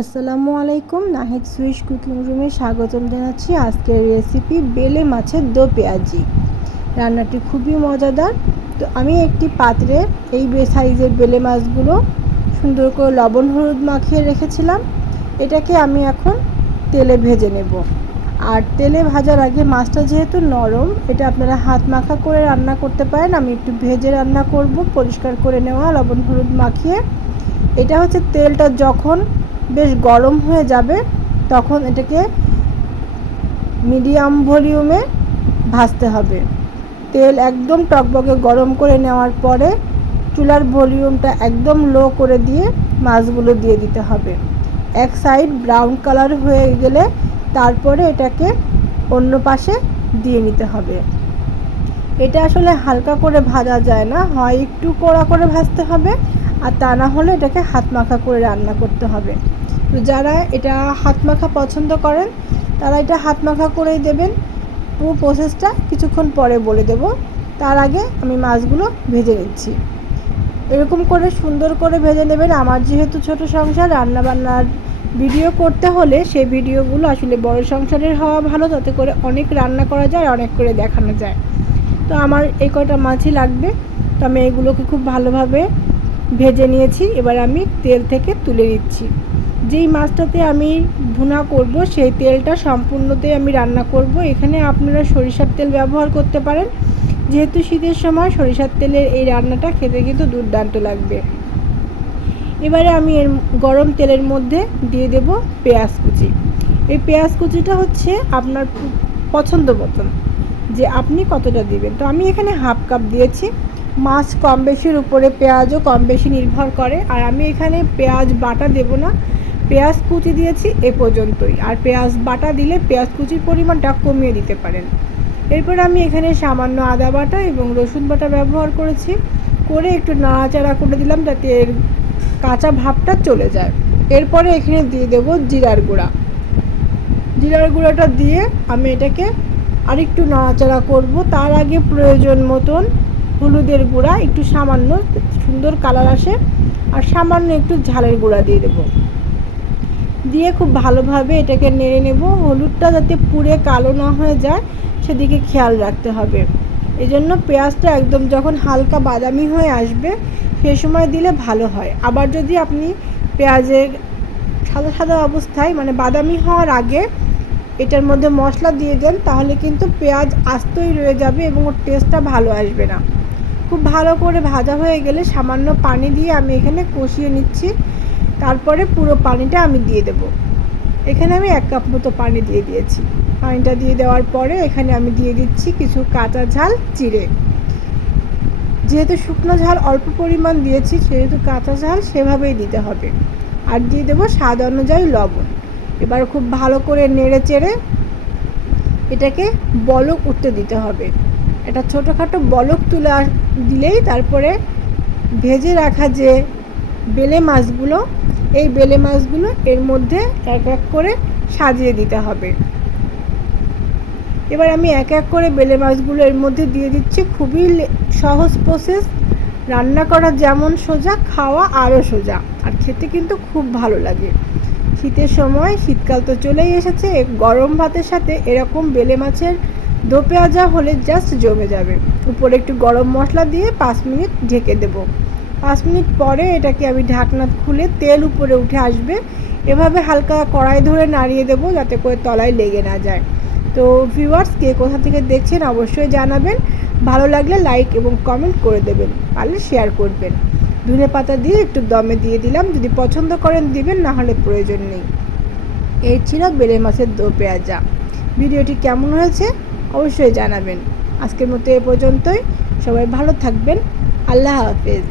আসসালামু আলাইকুম, Nahid Swiss cooking রুমে স্বাগতম জানাচ্ছি আজকের রেসিপি বেলে মাছের দো পেঁয়াজি। রান্নাটি খুবই মজাদার। তো আমি একটি পাত্রে এই বে সাইজের বেলে মাছগুলো সুন্দর করে লবণ হলুদ মাখিয়ে রেখেছিলাম। এটাকে আমি এখন তেলে ভেজে নেব। আর তেলে ভাজার আগে মাছটা যেহেতু নরম, এটা আপনারা হাত মাখা করে রান্না করতে পারেন। আমি একটু ভেজে রান্না করব, পরিষ্কার করে নেওয়া, লবণ হলুদ মাখিয়ে। এটা হচ্ছে তেলটা যখন বেশ গরম হয়ে যাবে, তখন এটাকে মিডিয়াম ভলিউমে ভাজতে হবে। তেল একদম টকবকে গরম করে নেওয়ার পরে চুলার ভলিউমটা একদম লো করে দিয়ে মাছগুলো দিয়ে দিতে হবে। এক সাইড ব্রাউন কালার হয়ে গেলে তারপরে এটাকে অন্য পাশে দিয়ে নিতে হবে। এটা আসলে হালকা করে ভাজা যায় না, হয় একটু কড়া করে ভাজতে হবে আর তা না হলে এটাকে হাত মাখা করে রান্না করতে হবে। তো যারা এটা হাত মাখা পছন্দ করেন, তারা এটা হাত মাখা করেই দেবেন। পুরো প্রসেসটা কিছুক্ষণ পরে বলে দেব। তার আগে আমি মাছগুলো ভেজে নিচ্ছি। এরকম করে সুন্দর করে ভেজে নেবেন। আমার যেহেতু ছোট সংসার রান্না বান্নার ভিডিও করতে হলে সেই ভিডিওগুলো আসলে বড় সংসারের হওয়া ভালো। তাতে করে অনেক রান্না করা যায়, অনেক করে দেখানো যায়। তো আমার এই কয়টা মাছই লাগবে। তো আমি এগুলোকে খুব ভালোভাবে ভেজে নিয়েছি, এবার আমি তেল থেকে তুলে নিচ্ছি। যেই মাছটাতে আমি ভুনা করব, সেই তেলটা সম্পূর্ণতে আমি রান্না করব। এখানে আপনারা সরিষার তেল ব্যবহার করতে পারেন। যেহেতু শীতের সময়, সরিষার তেলের এই রান্নাটা খেতে কিন্তু দুর্দান্ত লাগবে। এবারে আমি এর গরম তেলের মধ্যে দিয়ে দেব পেঁয়াজ কুচি। এই পেঁয়াজ কুচিটা হচ্ছে আপনার পছন্দ মতন, যে আপনি কতটা দিবেন। তো আমি এখানে হাফ কাপ দিয়েছি। মাছ কম বেশির উপরে, পেঁয়াজও কম বেশি নির্ভর করে। আর আমি এখানে পেঁয়াজ বাটা দেব না। পেঁয়াজ কুচি দিয়েছি এ পর্যন্তই। আর পেঁয়াজ বাটা দিলে পেঁয়াজ কুচির পরিমাণটা কমিয়ে দিতে পারেন। এরপর আমি এখানে সামান্য আদা বাটা এবং রসুন বাটা ব্যবহার করেছি। করে একটু নাড়াচাড়া করে দিলাম যাতে এর কাঁচা ভাবটা চলে যায়। এরপরে এখানে দিয়ে দেব জিরার গুঁড়া। জিরার গুঁড়াটা দিয়ে আমি এটাকে আরেকটু নাড়াচাড়া করব। তার আগে প্রয়োজন মতন হলুদের গুঁড়া, একটু সামান্য সুন্দর কালার আসে, আর সামান্য একটু ঝালের গুঁড়া দিয়ে দেবো। দিয়ে খুব ভালোভাবে এটাকে নেড়ে নেব। হলুদটা যাতে পুড়ে কালো না হয়ে যায়, সেদিকে খেয়াল রাখতে হবে। এই জন্য পেঁয়াজটা একদম যখন হালকা বাদামি হয়ে আসবে, সে সময় দিলে ভালো হয়। আবার যদি আপনি পেঁয়াজের সাদা সাদা অবস্থায় মানে বাদামি হওয়ার আগে এটার মধ্যে মশলা দিয়ে দেন, তাহলে কিন্তু পেঁয়াজ আস্তই রয়ে যাবে এবং ওর টেস্টটা ভালো আসবে না। খুব ভালো করে ভাজা হয়ে গেলে সামান্য পানি দিয়ে আমি এখানে কষিয়ে নিচ্ছি। তারপরে পুরো পানিটা আমি দিয়ে দেব। এখানে আমি এক কাপ মতো পানি দিয়ে দিয়েছি। পানিটা দিয়ে দেওয়ার পরে এখানে আমি দিয়ে দিচ্ছি কিছু কাঁচা ঝাল চিড়ে যেহেতু শুকনো ঝাল অল্প পরিমাণ দিয়েছি, সেহেতু কাঁচা ঝাল সেভাবেই দিতে হবে। আর দিয়ে দেবো স্বাদ অনুযায়ী লবণ। এবার খুব ভালো করে নেড়ে চেড়ে এটাকে বলক উঠতে দিতে হবে। এটা ছোটোখাটো বলক তুলে দিলেই তারপরে ভেজে রাখা যে বেলে মাছগুলো, এই বেলে মাছগুলো এর মধ্যে এক এক করে সাজিয়ে দিতে হবে। এবার আমি এক এক করে বেলে মাছগুলো এর মধ্যে দিয়ে দিচ্ছি। খুবই সহজ প্রসেস রান্না করা যেমন সোজা, খাওয়া আরও সোজা। আর খেতে কিন্তু খুব ভালো লাগে। শীতের সময়, শীতকাল তো চলেই এসেছে, গরম ভাতের সাথে এরকম বেলে মাছের দো পেঁয়াজা হলে জাস্ট জমে যাবে। উপরে একটু গরম মশলা দিয়ে পাঁচ মিনিট ঢেকে দেবো। পাঁচ মিনিট পরে এটাকে আমি ঢাকনা খুলে তেল উপরে উঠে আসবে। এভাবে হালকা কড়াই ধরে নাড়িয়ে দেবো যাতে করে তলায় লেগে না যায়। তো ভিউয়ার্স কে কোথা থেকে দেখছেন অবশ্যই জানাবেন। ভালো লাগলে লাইক এবং কমেন্ট করে দেবেন, পারলে শেয়ার করবেন। ধনে পাতা দিয়ে একটু দমে দিয়ে দিলাম, যদি পছন্দ করেন দিবেন, না হলে প্রয়োজন নেই। এই ছিল বেলে মাছের দো পেঁয়াজা ভিডিওটি কেমন হয়েছে? অবশ্যই জানাবেন। আজকের মতো এ পর্যন্তই। সবাই ভালো থাকবেন। আল্লাহ হাফেজ।